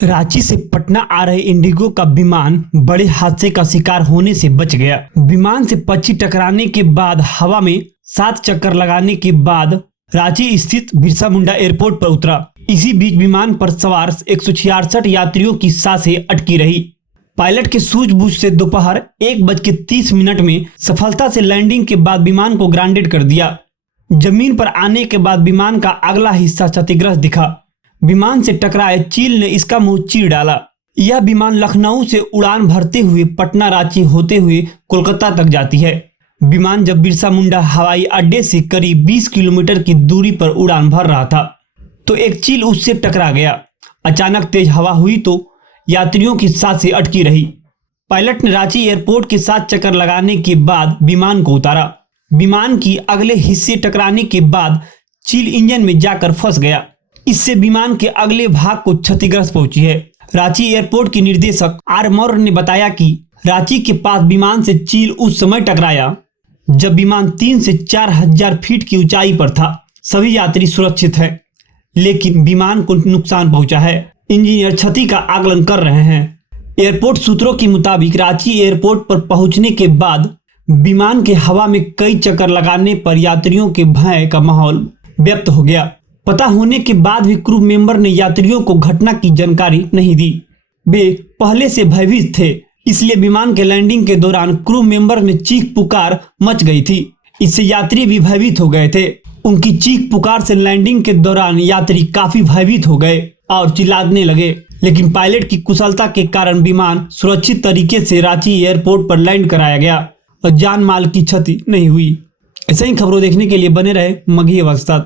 रांची से पटना आ रहे इंडिगो का विमान बड़े हादसे का शिकार होने से बच गया। विमान से पक्षी टकराने के बाद हवा में 7 चक्कर लगाने के बाद रांची स्थित बिरसा मुंडा एयरपोर्ट पर उतरा। इसी बीच विमान पर सवार 166 यात्रियों की सांसें अटकी रही। पायलट के सूझबूझ से दोपहर 1:30 में सफलता से लैंडिंग के बाद विमान को ग्राउंडेड कर दिया। जमीन पर आने के बाद विमान का अगला हिस्सा क्षतिग्रस्त दिखा। विमान से टकराए चील ने इसका मुंह चीर डाला। यह विमान लखनऊ से उड़ान भरते हुए पटना रांची होते हुए कोलकाता तक जाती है। विमान जब बिरसा मुंडा हवाई अड्डे से करीब 20 किलोमीटर की दूरी पर उड़ान भर रहा था तो एक चील उससे टकरा गया। अचानक तेज हवा हुई तो यात्रियों की सांसें अटकी रही। पायलट ने रांची एयरपोर्ट के 7 चक्कर लगाने के बाद विमान को उतारा। विमान की अगले हिस्से टकराने के बाद चील इंजन में जाकर फंस गया। इससे विमान के अगले भाग को क्षतिग्रस्त पहुंची है। रांची एयरपोर्ट के निर्देशक आर मौर्य ने बताया कि रांची के पास विमान से चील उस समय टकराया जब विमान 3 से 4 हजार फीट की ऊंचाई पर था। सभी यात्री सुरक्षित हैं, लेकिन विमान को नुकसान पहुंचा है। इंजीनियर क्षति का आकलन कर रहे हैं। एयरपोर्ट सूत्रों के मुताबिक रांची एयरपोर्ट पर पहुंचने के बाद विमान के हवा में कई चक्कर लगाने पर यात्रियों के भय का माहौल व्यक्त हो गया। पता होने के बाद भी क्रू मेंबर ने यात्रियों को घटना की जानकारी नहीं दी। वे पहले से भयभीत थे, इसलिए विमान के लैंडिंग के दौरान क्रू मेंबर में चीख पुकार मच गई थी। इससे यात्री भी भयभीत हो गए थे। उनकी चीख पुकार से लैंडिंग के दौरान यात्री काफी भयभीत हो गए और चिल्लाने लगे, लेकिन पायलट की कुशलता के कारण विमान सुरक्षित तरीके से रांची एयरपोर्ट पर लैंड कराया गया और जान माल की क्षति नहीं हुई। ऐसे ही खबरों देखने के लिए बने रहे मघी अवस्था।